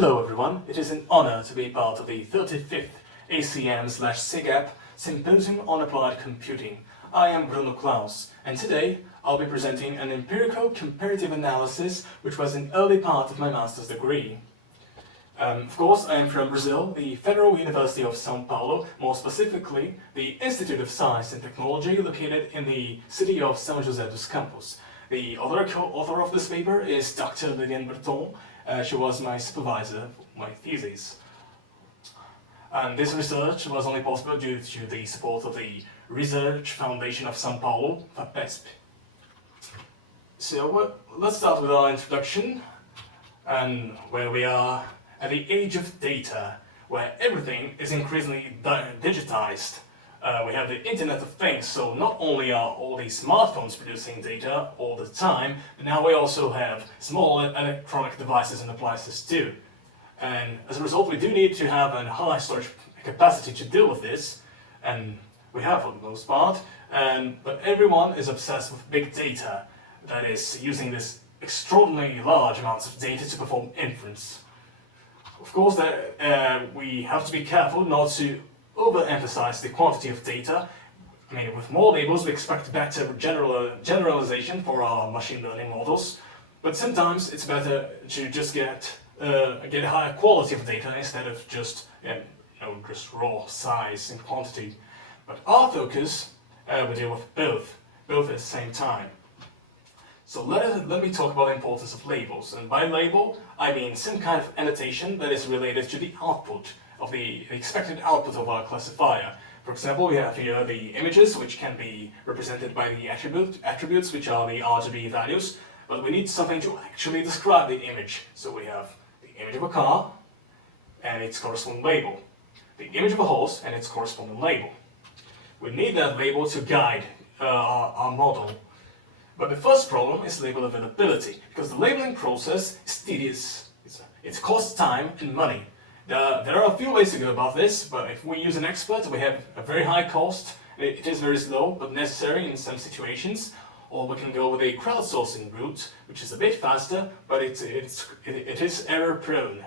Hello everyone, it is an honor to be part of the 35th ACM/SIGAP Symposium on Applied Computing. I am Bruno Klaus, and today I'll be presenting an empirical comparative analysis which was an early part of my master's degree. Of course, I am from Brazil, the Federal University of São Paulo, more specifically the Institute of Science and Technology located in the city of São José dos Campos. The other co-author of this paper is Dr. Liliane Breton. She was my supervisor for my thesis. And this research was only possible due to the support of the Research Foundation of São Paulo, FAPESP. So let's start with our introduction, and where we are at the age of data, where everything is increasingly digitized. We have the Internet of Things, so not only are all these smartphones producing data all the time, but now we also have small electronic devices and appliances too. And as a result, we do need to have a high storage capacity to deal with this, and we have for the most part, but everyone is obsessed with big data, that is, using this extraordinarily large amounts of data to perform inference. Of course, we have to be careful not to overemphasize the quantity of data. I mean, with more labels we expect better generalization for our machine learning models, but sometimes it's better to just get a higher quality of data instead of just just raw size and quantity. But our focus, we deal with both at the same time. So let me talk about the importance of labels, and by label I mean some kind of annotation that is related to the output of the expected output of our classifier. For example, we have here the images, which can be represented by the attributes, which are the RGB values, but we need something to actually describe the image. So we have the image of a car and its corresponding label, the image of a horse and its corresponding label. We need that label to guide our model. But the first problem is label availability, because the labeling process is tedious. It costs time and money. There are a few ways to go about this, but if we use an expert, we have a very high cost. It is very slow, but necessary in some situations. Or we can go with a crowdsourcing route, which is a bit faster, but it is error-prone.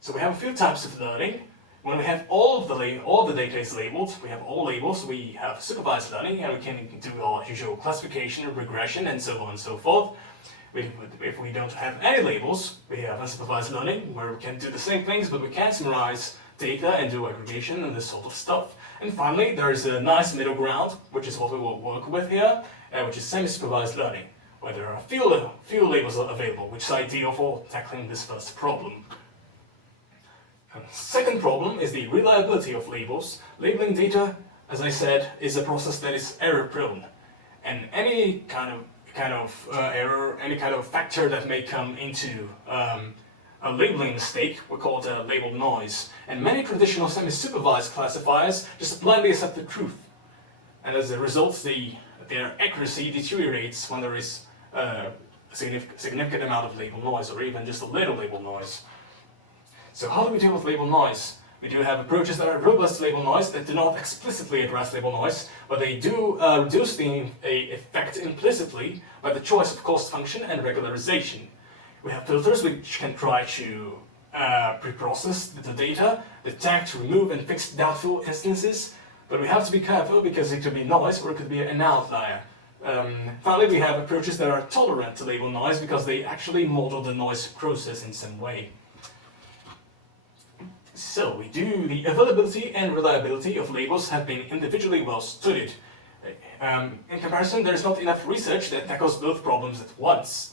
So we have a few types of learning. When we have all the data is labeled, we have all labels, we have supervised learning, and we can do our usual classification, regression, and so on and so forth. If we don't have any labels, we have unsupervised learning, where we can do the same things, but we can't summarize data and do aggregation and this sort of stuff. And finally, there is a nice middle ground, which is what we will work with here, which is semi-supervised learning, where there are few labels available, which is ideal for tackling this first problem. Second problem is the reliability of labels. Labeling data, as I said, is a process that is error-prone, and any kind of error, any kind of factor that may come into a labeling mistake, we call it a label noise. And many traditional semi-supervised classifiers just blindly accept the truth, and as a result, their accuracy deteriorates when there is a significant amount of label noise, or even just a little label noise. So how do we deal with label noise? We do have approaches that are robust label noise that do not explicitly address label noise, but they do reduce the effect implicitly by the choice of cost function and regularization. We have filters which can try to pre-process the data, detect, remove, and fix doubtful instances, but we have to be careful because it could be noise or it could be an outlier. Finally, we have approaches that are tolerant to label noise because they actually model the noise process in some way. So, the availability and reliability of labels have been individually well studied. In comparison, there is not enough research that tackles both problems at once.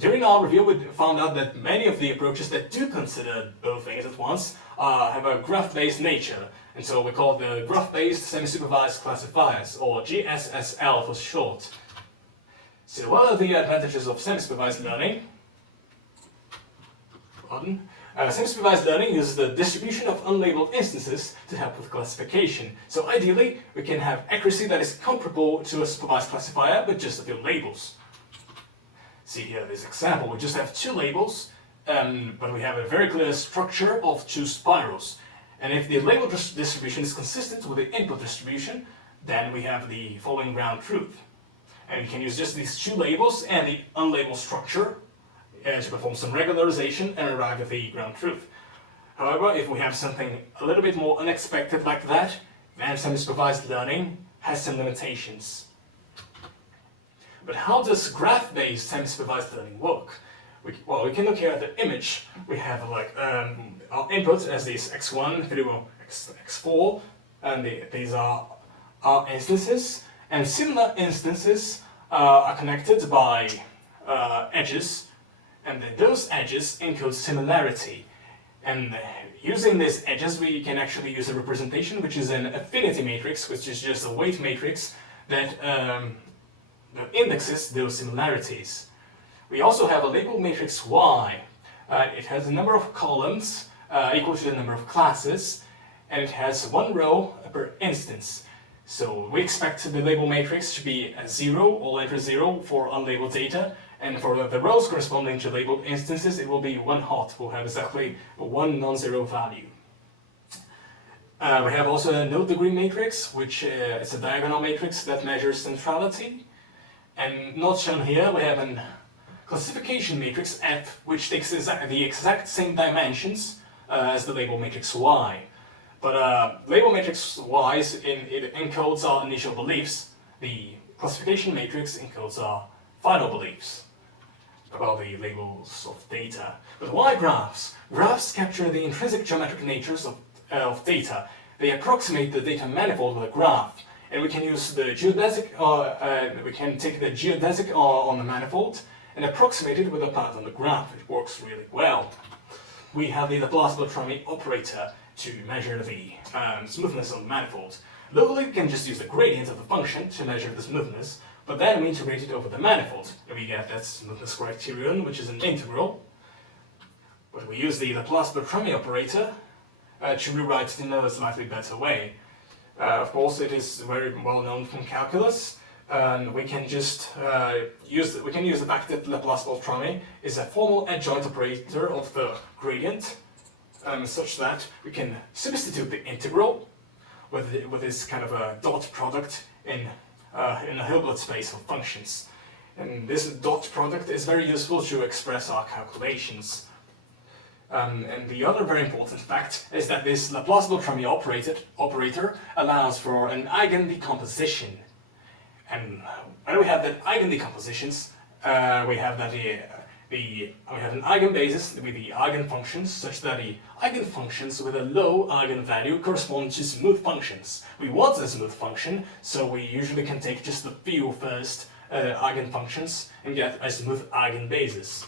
During our review, we found out that many of the approaches that do consider both things at once have a graph-based nature, and so we call the graph-based semi-supervised classifiers, or GSSL for short. So, what are the advantages of semi-supervised learning? Semi-supervised learning uses the distribution of unlabeled instances to help with classification. So ideally, we can have accuracy that is comparable to a supervised classifier with just a few labels. See here this example, we just have two labels, but we have a very clear structure of two spirals. And if the label distribution is consistent with the input distribution, then we have the following ground truth. And we can use just these two labels and the unlabeled structure to perform some regularization and arrive at the ground truth. However, if we have something a little bit more unexpected like that, then semi-supervised learning has some limitations. But how does graph-based semi-supervised learning work? We can look here at the image. We have like our input as these x1, x4, and these are our instances. And similar instances are connected by edges, and those edges encode similarity. And using these edges, we can actually use a representation, which is an affinity matrix, which is just a weight matrix that indexes those similarities. We also have a label matrix Y. It has a number of columns equal to the number of classes, and it has one row per instance. So we expect the label matrix to be a 0, all letter 0 for unlabeled data, and for the rows corresponding to labeled instances, it will be 1 hot. We'll have exactly one non-zero value. We have also a node degree matrix, which is a diagonal matrix that measures centrality. And not shown here, we have a classification matrix F, which takes the exact same dimensions as the label matrix Y. But label matrix Y it encodes our initial beliefs. The classification matrix encodes our final beliefs about the labels of data. But why graphs? Graphs capture the intrinsic geometric natures of data. They approximate the data manifold with a graph. And we can use the geodesic, we can take the geodesic on the manifold and approximate it with a path on the graph. It works really well. We have the Laplace-Beltrami operator to measure the smoothness of the manifold. Locally, we can just use the gradient of the function to measure the smoothness, but then we integrate it over the manifold, and we get that smoothness criterion, which is an integral. But we use the Laplace-Beltrami operator to rewrite it in a slightly better way. Of course, it is very well known from calculus, and we can just use the fact that Laplace-Beltrami is a formal adjoint operator of the gradient, such that we can substitute the integral with this kind of a dot product in a Hilbert space of functions. And this dot product is very useful to express our calculations. And the other very important fact is that this Laplace-Beltrami operator allows for an eigendecomposition. And when we have that eigendecompositions, we have that we have an eigenbasis with the eigenfunctions, such that the eigenfunctions with a low eigenvalue correspond to smooth functions. We want a smooth function, so we usually can take just the few first eigenfunctions and get a smooth eigenbasis.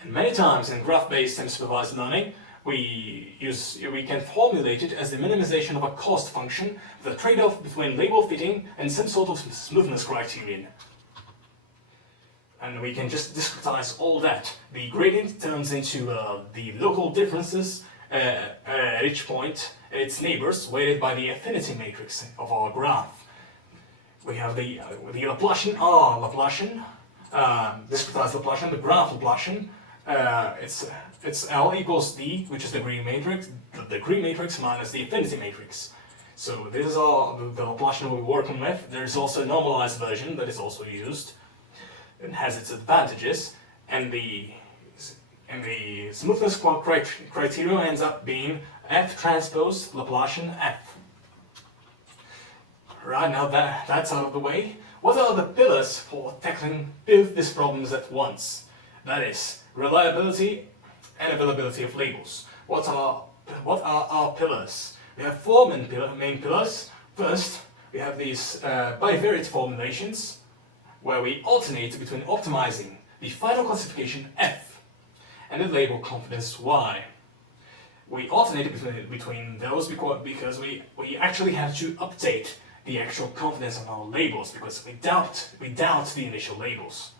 And many times in graph-based semi-supervised learning, we can formulate it as the minimization of a cost function with a trade-off between label fitting and some sort of smoothness criterion. And we can just discretize all that. The gradient turns into the local differences at each point, its neighbors, weighted by the affinity matrix of our graph. We have the Laplacian Laplacian, discretized Laplacian, the graph Laplacian. It's L equals D, which is the degree matrix minus the affinity matrix. So this is all the Laplacian we're working with. There's also a normalized version that is also used. It has its advantages, and the smoothness criteria ends up being F transpose Laplacian F. Right, now that's out of the way, what are the pillars for tackling both these problems at once? That is, reliability and availability of labels. What are our pillars? We have four main pillars. First, we have these bivariate formulations, where we alternate between optimizing the final classification F and the label confidence Y. We alternate between those because we actually have to update the actual confidence of our labels, because we doubt the initial labels.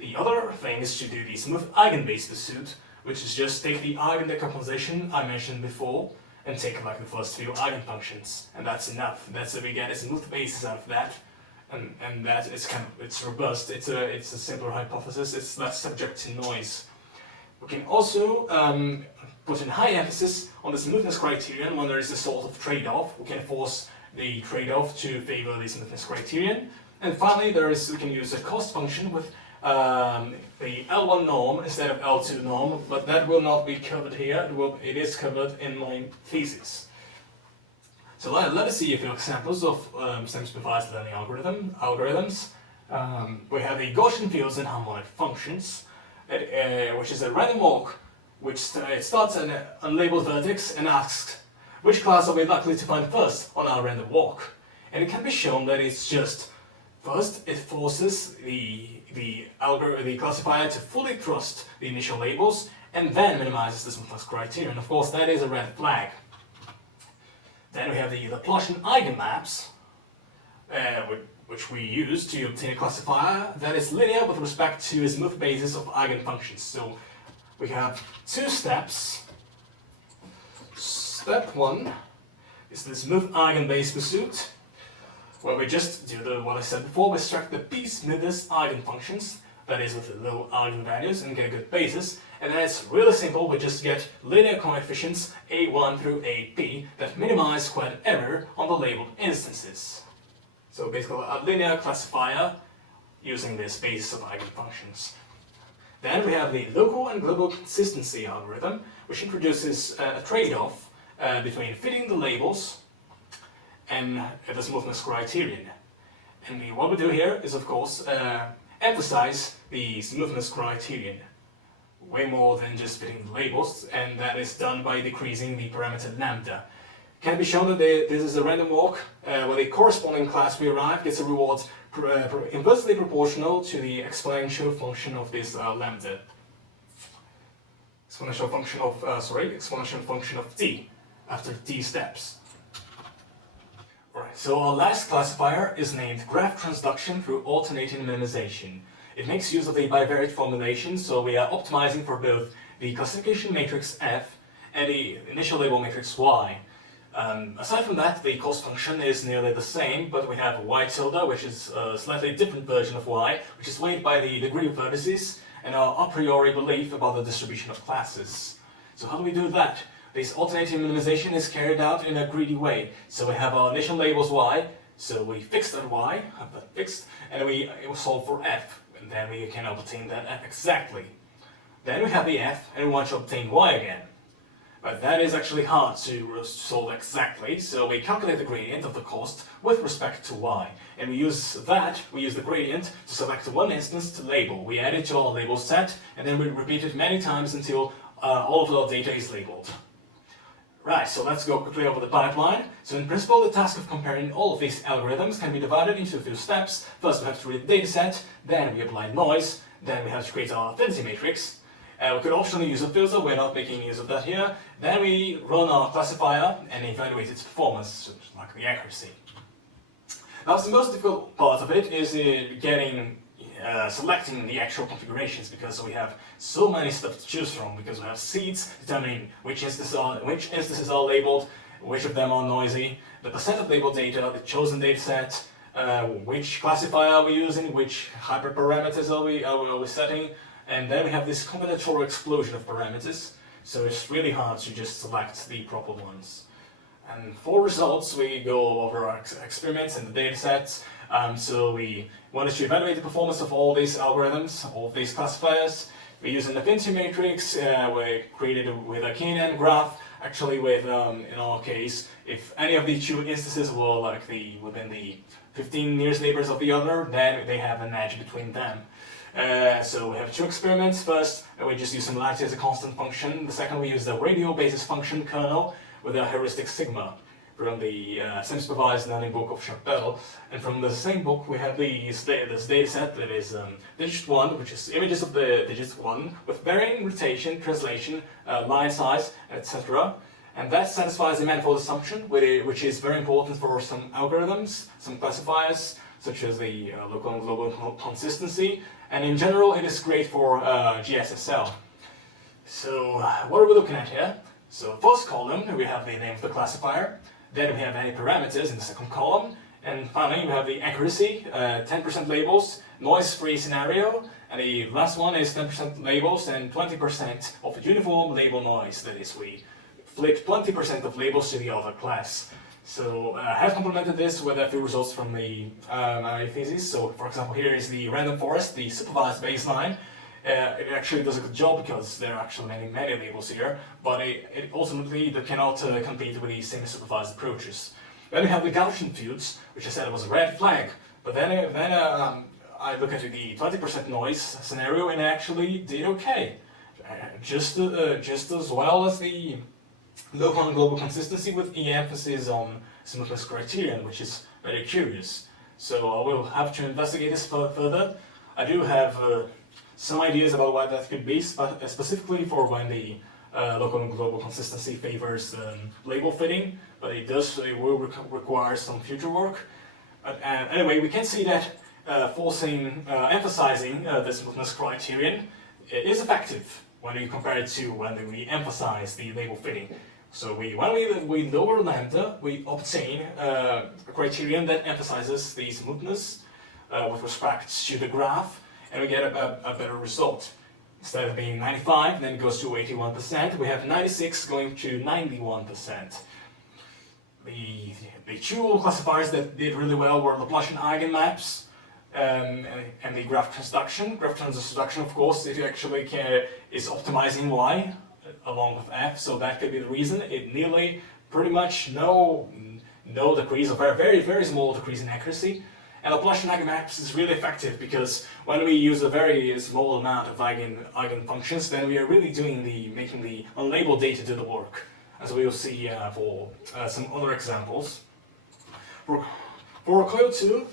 The other thing is to do the smooth eigenbase pursuit, which is just take the eigendecomposition I mentioned before and take like the first few eigenfunctions, and that's enough. We get a smooth basis out of that. And that is it's robust, it's a simpler hypothesis, it's less subject to noise. We can also put in high emphasis on the smoothness criterion when there is a sort of trade-off. We can force the trade-off to favor the smoothness criterion. And finally, we can use a cost function with the L1 norm instead of L2 norm, but that will not be covered here. It is covered in my thesis. So let us see a few examples of semi-supervised learning algorithms. We have the Gaussian fields and harmonic functions, which is a random walk which starts an unlabeled vertex and asks which class are we likely to find first on our random walk. And it can be shown that it's just, first it forces the classifier to fully trust the initial labels and then minimizes the smoothness criterion. Of course, that is a red flag. Then we have the Laplacian eigenmaps, which we use to obtain a classifier that is linear with respect to a smooth basis of eigenfunctions. So we have two steps. Step 1 is the smooth eigenbase pursuit, where we just do what I said before, we extract the p-smoothest eigenfunctions, that is with the low eigenvalues, and get a good basis. And then it's really simple, we just get linear coefficients a1 through ap that minimize squared error on the labeled instances. So basically a linear classifier using this basis of eigenfunctions. Then we have the local and global consistency algorithm, which introduces a trade-off between fitting the labels and the smoothness criterion. And what we do here is, of course, emphasize the smoothness criterion way more than just fitting the labels, and that is done by decreasing the parameter lambda. It can be shown that this is a random walk where the corresponding class we arrive gets a reward inversely proportional to the exponential function of this lambda. Exponential function of t after t steps. Alright, so our last classifier is named graph transduction through alternating minimization. It makes use of the bivariate formulation, so we are optimizing for both the classification matrix F and the initial label matrix Y. Aside from that, the cost function is nearly the same, but we have y tilde, which is a slightly different version of y, which is weighted by the degree of vertices and our a priori belief about the distribution of classes. So how do we do that? This alternating minimization is carried out in a greedy way. So we have our initial labels y, so we fix that y, have that fixed, and we solve for f, and then we can obtain that f exactly. Then we have the f, and we want to obtain y again. But that is actually hard to solve exactly, so we calculate the gradient of the cost with respect to y. And we use the gradient to select one instance to label. We add it to our label set, and then we repeat it many times until all of our data is labeled. Right, so let's go quickly over the pipeline. So in principle, the task of comparing all of these algorithms can be divided into a few steps. First, we have to read the dataset, then we apply noise, then we have to create our affinity matrix. We could optionally use a filter, we're not making use of that here. Then we run our classifier and evaluate its performance, like the accuracy. Now, the most difficult part of it is selecting the actual configurations, because we have so many stuff to choose from, because we have seeds determining which instances are labeled, which of them are noisy, the percent of labeled data, the chosen dataset, which classifier are we using, which hyperparameters are we setting, and then we have this combinatorial explosion of parameters, so it's really hard to just select the proper ones. And for results, we go over our experiments and the datasets. So we wanted to evaluate the performance of all these algorithms, all of these classifiers. We use an affinity matrix, we created it with a K&N graph, actually with, in our case, if any of the two instances were like within the 15 nearest neighbors of the other, then they have an edge between them. So we have two experiments. First, we just use similarity as a constant function. The second, we use the radial basis function kernel with a heuristic sigma from the Semi-Supervised learning book of Chappelle. And from the same book, we have this data set that is digit 1, which is images of the digit 1 with varying rotation, translation, line size, etc. And that satisfies the manifold assumption, which is very important for some algorithms, some classifiers, such as the local and global consistency. And in general, it is great for GSSL. So what are we looking at here? So first column, we have the name of the classifier. Then we have any parameters in the second column. And finally, we have the accuracy, 10% labels, noise-free scenario. And the last one is 10% labels and 20% of uniform label noise. That is, we flip 20% of labels to the other class. So I have complemented this with a few results from my thesis. So for example, here is the random forest, the supervised baseline. It actually does a good job because there are actually many labels here, but it ultimately cannot compete with the semi-supervised approaches. Then we have the Gaussian fields, which I said was a red flag, but then I look at the 20% noise scenario and it actually did okay. Just as well as the local and global consistency with the emphasis on smoothness criterion, which is very curious. So I will have to investigate this further. I do have some ideas about why that could be, specifically for when the local and global consistency favors label fitting, but it will require some future work. But anyway, we can see that emphasizing the smoothness criterion is effective when you compare it to when we emphasize the label fitting. So when we lower lambda, we obtain a criterion that emphasizes the smoothness with respect to the graph, and we get a better result. Instead of being 95, then it goes to 81%, we have 96 going to 91%. The two classifiers that did really well were Laplacian eigenmaps and the graph transduction. Graph transduction, of course, if you actually is optimizing y along with f, so that could be the reason. It nearly pretty much no decrease, or very small decrease in accuracy. And Laplacian eigenmaps is really effective because when we use a very small amount of eigenfunctions, then we are really making the unlabeled data do the work, as we will see for some other examples. For coil 2,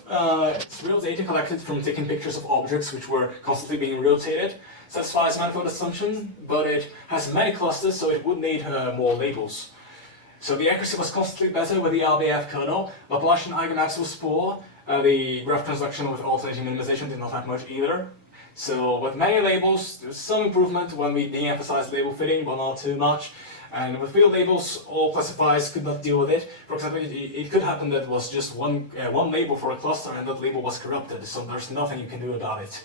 it's real data collected from taking pictures of objects which were constantly being rotated. Satisfies manifold assumption, but it has many clusters, so it would need more labels. So the accuracy was constantly better with the RBF kernel. Laplacian eigenmaps was poor. The graph transduction with alternating minimization did not have much either. So with many labels, there's some improvement when we de-emphasize label fitting, but not too much. And with field labels, all classifiers could not deal with it. For example, it could happen that it was just one label for a cluster and that label was corrupted, so there's nothing you can do about it.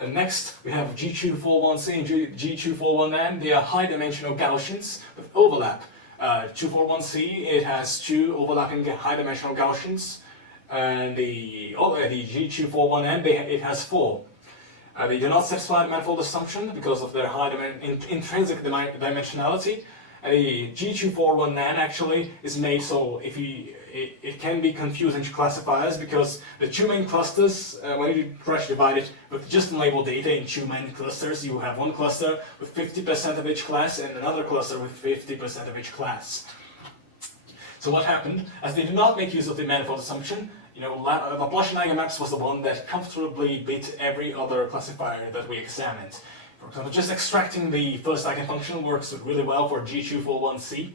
And next, we have G241C and G241N. They are high-dimensional Gaussians with overlap. 241C, it has two overlapping high-dimensional Gaussians. And the G241N, it has four. They do not satisfy the manifold assumption because of their high intrinsic dimensionality. And the G241N actually is made so it can be confusing to classifiers because the two main clusters, when you try to divide it with just labeled data in two main clusters, you have one cluster with 50% of each class and another cluster with 50% of each class. So what happened, as they do not make use of the manifold assumption, Laplacian eigenmaps was the one that comfortably beat every other classifier that we examined. For example, just extracting the first eigenfunction works really well for G241C,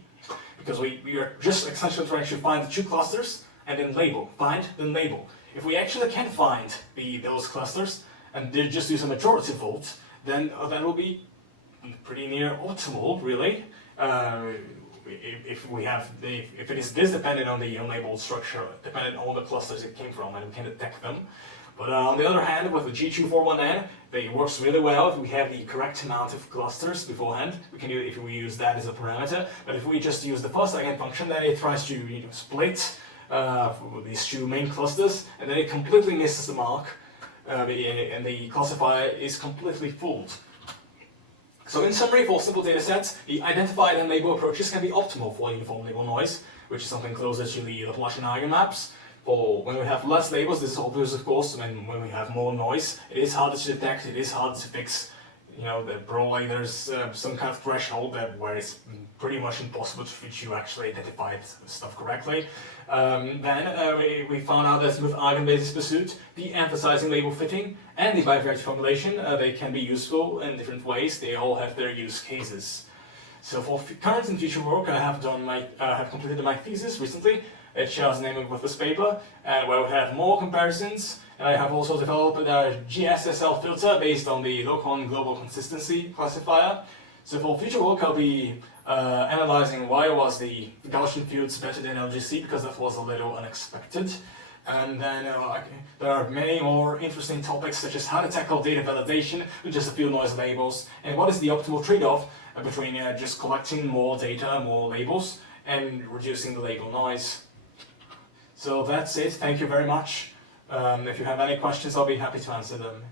because we are just essentially trying to find the two clusters and then label. Find, then label. If we actually can find those clusters and just use a majority vote, then that will be pretty near optimal, really. If it is this dependent on the unlabeled structure, dependent on the clusters it came from, and we can detect them. But on the other hand, with the G241N, it works really well if we have the correct amount of clusters beforehand. If we use that as a parameter. But if we just use the first eigenfunction, then it tries to split these two main clusters, and then it completely misses the mark, and the classifier is completely fooled. So in summary, for simple data sets, the identified and label approaches can be optimal for uniform label noise, which is something closer to the Laplacian eigenmaps. For when we have less labels, this is obvious, of course. When we have more noise, it is harder to detect, it is harder to fix. Probably there's some kind of threshold where it's pretty much impossible to actually identify stuff correctly. Then we found out that with eigenbasis pursuit, de-emphasizing label fitting and the bivariate formulation, they can be useful in different ways. They all have their use cases. So for current and future work, I have completed my thesis recently. It shares the name with this paper, and where we have more comparisons. And I have also developed a GSSL filter based on the local and global consistency classifier. So for future work, I'll be analyzing why was the Gaussian fields better than LGC, because that was a little unexpected. And then there are many more interesting topics, such as how to tackle data validation with just a few noise labels, and what is the optimal trade-off between just collecting more data, more labels, and reducing the label noise. So that's it. Thank you very much. If you have any questions, I'll be happy to answer them.